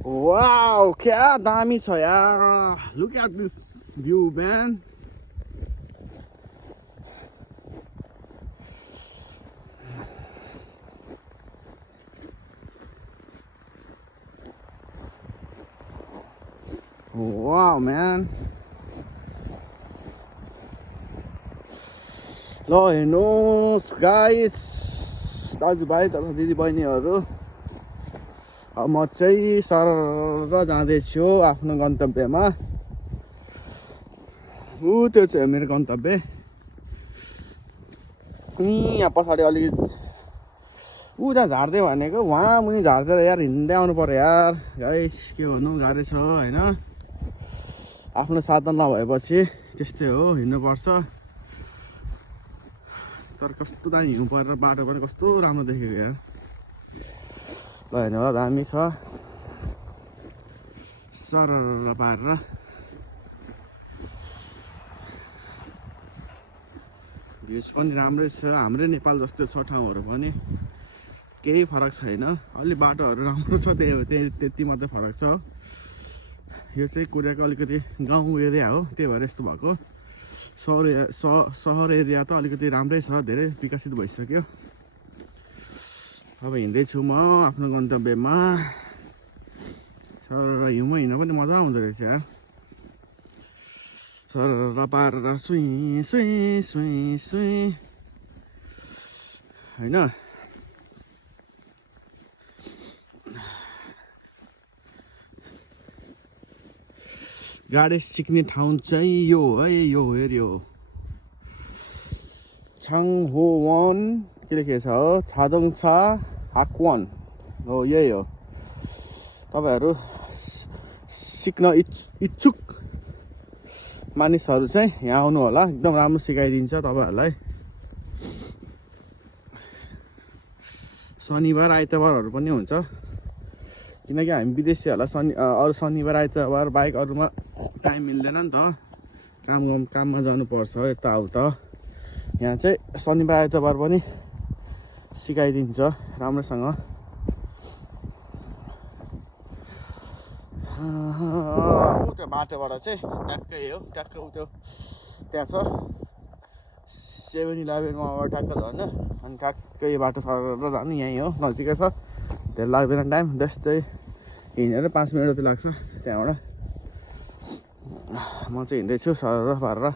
wow क्या दामी छ यार look at this view man wow man ल हेर्नुहोस् गाइस दाजुभाइ तथा दिदीबहिनीहरू म चाहिँ सरर जाँदैछु आफ्नो गन्तव्यमा त्यो चाहिँ मेरो गन्तव्य यहाँ पछाडि अलिकति त्यहाँ झार्दै भनेको वहाँ मुनि झार्दै यार हिँड्दै आउनु पर्यो यार गाइस के भन्नु गाह्रो छ होइन आफ्नो साधन नभएपछि त्यस्तै हो हिँड्नुपर्छ तर कस्तो दामी हिउँ परेर बाटो पनि कस्तो राम्रो देखेको यार ल हेर्नु होला दामी छ सरर पारेर भ्युज पनि राम्रै छ हाम्रै नेपाल जस्तो छ ठाउँहरू पनि केही फरक छैन अलि बाटोहरू राम्रो छ त्यति मात्रै फरक छ यो चाहिँ कोरियाको अलिकति गाउँ एरिया हो त्यही भएर यस्तो भएको सहर एरिया त अलिकति राम्रै छ धेरै विकसित भइसक्यो अब हिँड्दैछु म आफ्नो गन्तव्यमा सर हिउँमा हिँड्न पनि मजा आउँदो रहेछ यार सर पारेर सुई सुई सुई सुई होइन गाडी सिक्ने ठाउँ चाहिँ यो है यो हेऱ्यो छाङहोवन के लेखेको छ हो छादोङछा हाक्वन हो यही हो तपाईहरू सिक्न इच्छुक मानिसहरू चाहिँ यहाँ आउनु होला एकदम राम्रो सिकाइदिन्छ तपाईहरूलाई शनिबार आइतबारहरू पनि हुन्छ किनकि हामी विदेशीहरूलाई अरू शनिबार आइतबार बाहेक अरूमा टाइम मिल्दैन नि त काममा जानुपर्छ यताउता यहाँ चाहिँ शनिबार आइतबार पनि सिकाइदिन्छ राम्रोसँग त्यो बाटोबाट चाहिँ ट्याक्कै हो ट्याक्कै त्यो त्यहाँ छ 7-11 ट्याक्कै झर्नु अनि ट्याक्कै बाटो सरेर जानु यहीँ हो नजिकै छ धेरै लाग्दैन टाइम जस्तै हिँडेर 5 मिनट जति लाग्छ त्यहाँबाट म चाहिँ हिँड्दैछु सरर पारेर